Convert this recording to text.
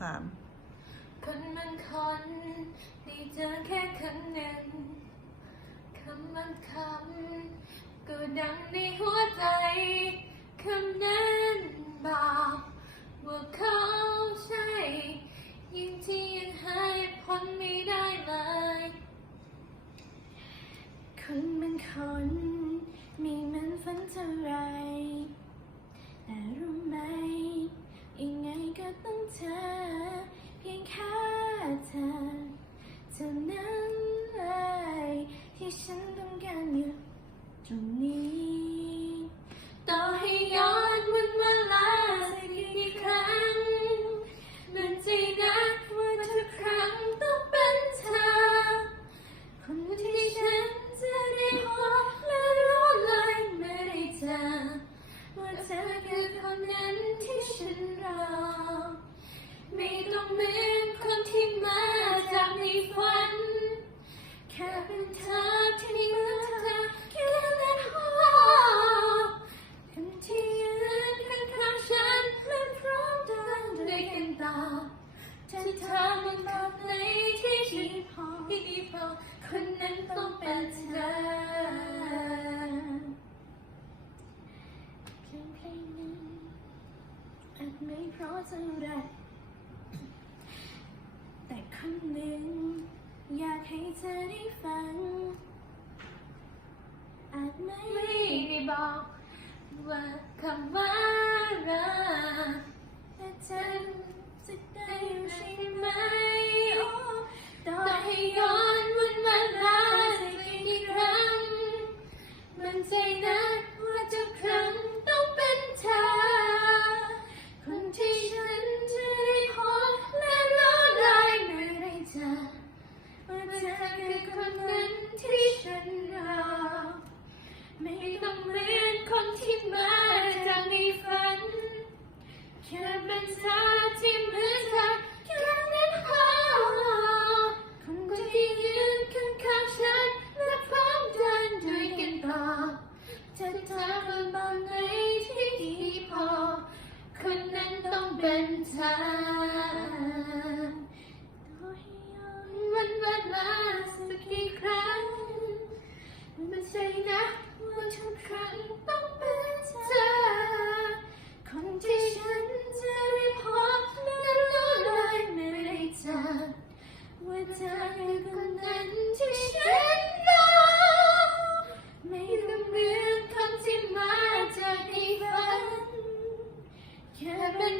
สามคนมันคนได้เจอแค่คำหนึ่งคำมันคำก็ดังในหัวใจคำนั้นบอกว่าเขาใช่ ยิ่งที่ยังหายพ้นไม่ได้เลยคนมันคนมีมันฝันเท่าไร tonight. You shouldn't have gotten you. ฉันถามมันแบบไหนที่ดีพอที่ดีพอคนนั้นต้องเป็นเธอเพียงเพลงนี้อาจไม่เพราะเท่าไรแต่คำหนึ่งอยากให้เธอได้ฟัง อาจไม่ได้บอกว่าคำว่ารักแต่ฉันจะได้